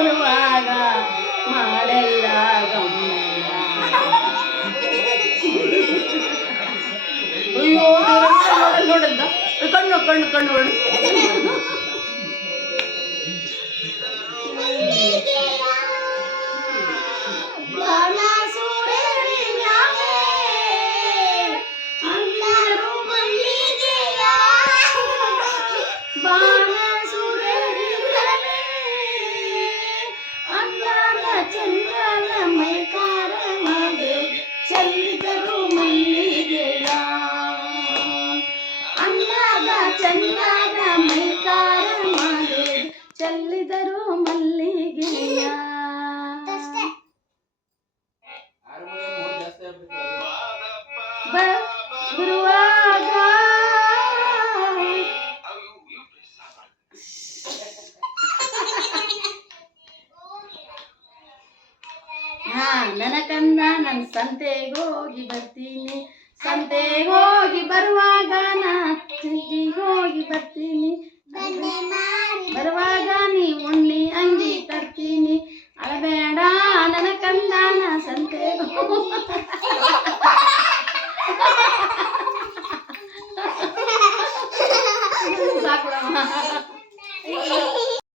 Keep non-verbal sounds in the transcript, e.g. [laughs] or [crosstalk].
ಮನುವಾಗ ಮಾಡೆಲ್ಲ ಅಯ್ಯೋ ನೋಡದ್ದ ಕಣ್ಣು ಕಣ್ಣು ಕಣ್ಣು ಕಣ್ಣು ಚಂದದ ಮೈಕಾರ ಮಾಡಿ ಚೆಲ್ಲಿದರು ಮಲ್ಲಿಗೆಯ. ಬರುವಾಗ ಹಾ ನನ್ನ ಕಂದ ನನ್ ಬರ್ತೀನಿ. ಬರುವಾಗ ನೀ ಉಣ್ಣಿ ಅಂಗಿ ತರ್ತೀನಿ. ಅಳಬೇಡ ನನ್ನ ಕಂದಾನ ಸಂತೆ. [laughs] ಸಾಕು